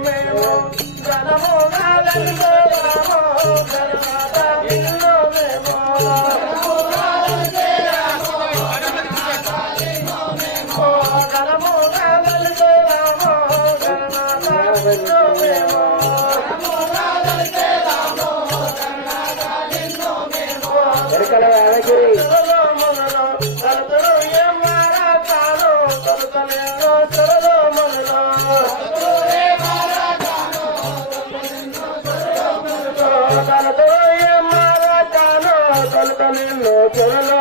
జనమో జనమో జనమాత తలతో మారా తానో తలతో నిన్ను పొరలో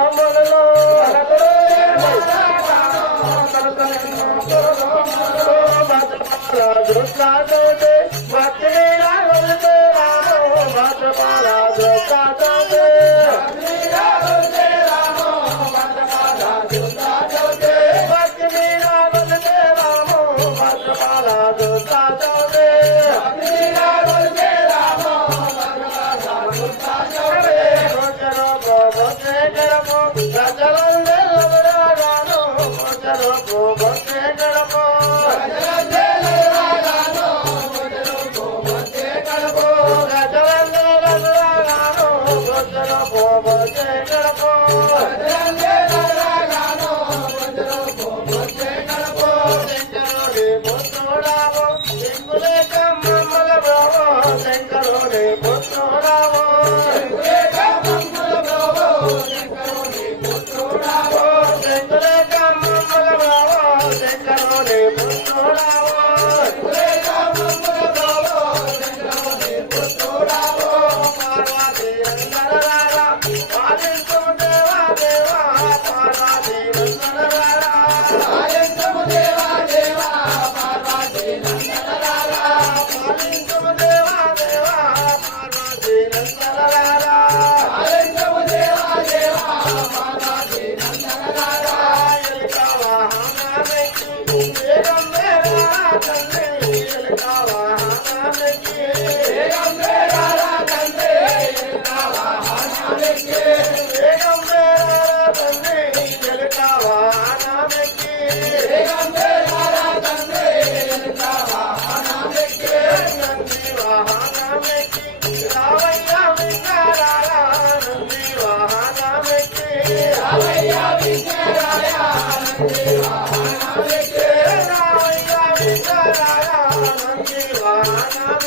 Adala!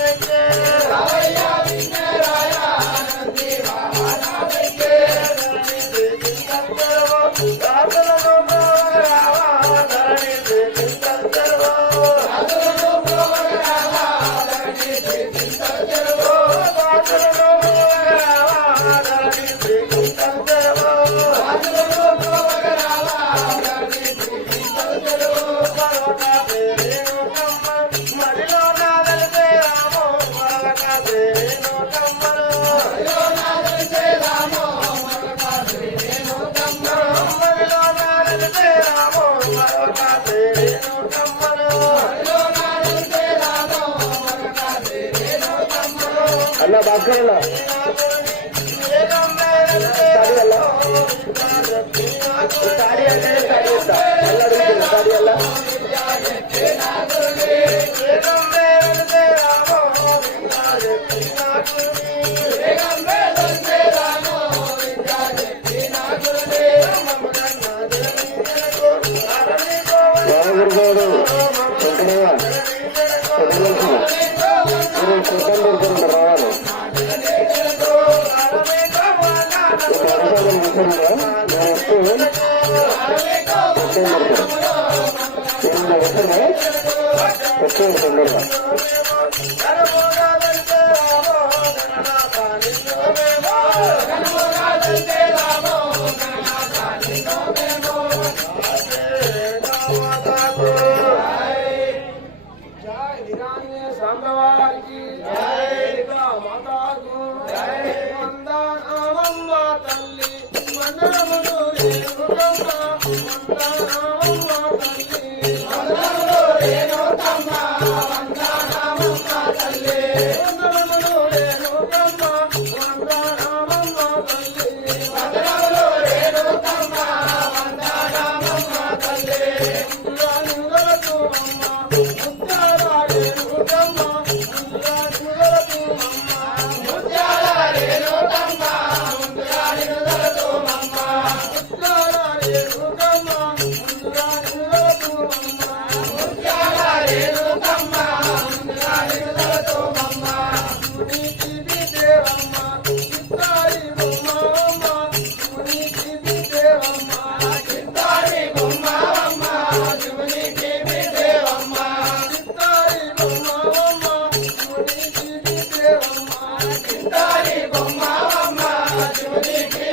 Yeah. అన్న భాస్కర్ అన్న సారీ అంటే సారీ అల్ల అల్ల అడుగుతుంది సారీ పెట్టండి చింతాలి బొమ్మ అమ్మ చూడికి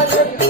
Thank you.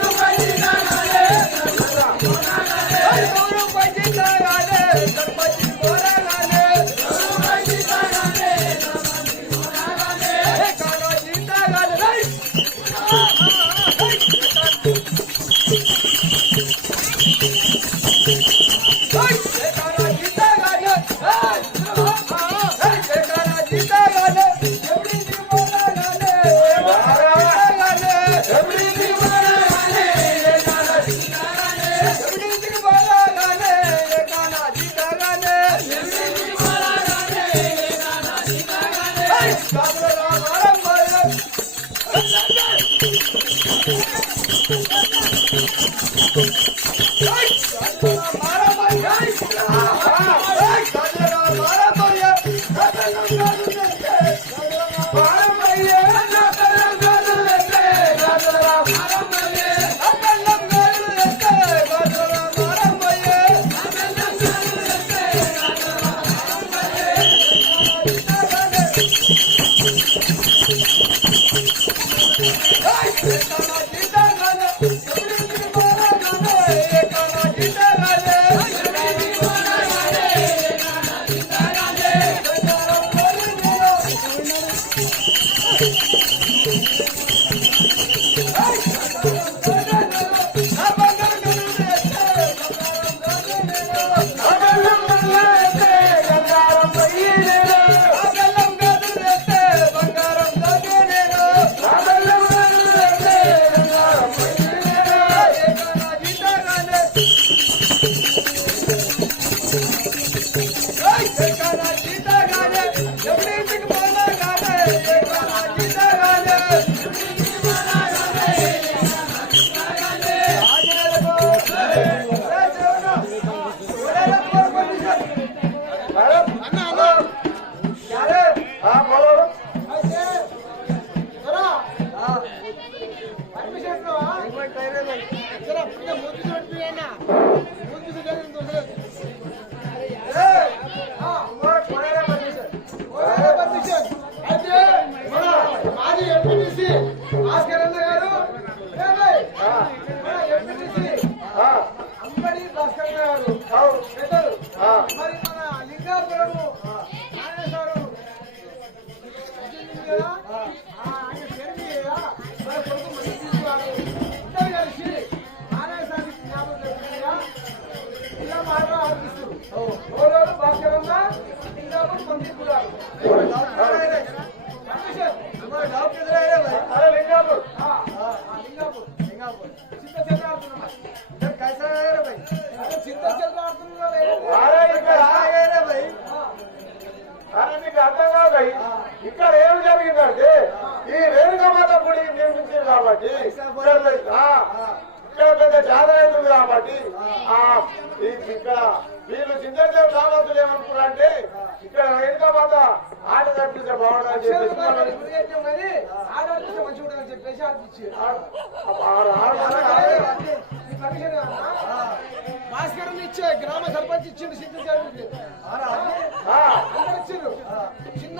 Thank you. ना. मोदी ఇక్కడ వీళ్ళు చింతదేవ సామర్థ్యులు ఏమనుకున్నారంటే ఇక్కడ హైదరాబాద్ ఆట తప్పిస్తే బాగుంటుందని చెప్పేసి భాస్కర్ ఇచ్చే గ్రామ సర్పంచ్ ఇచ్చిండు సిద్ధి అందరు ఇచ్చిండు చిన్న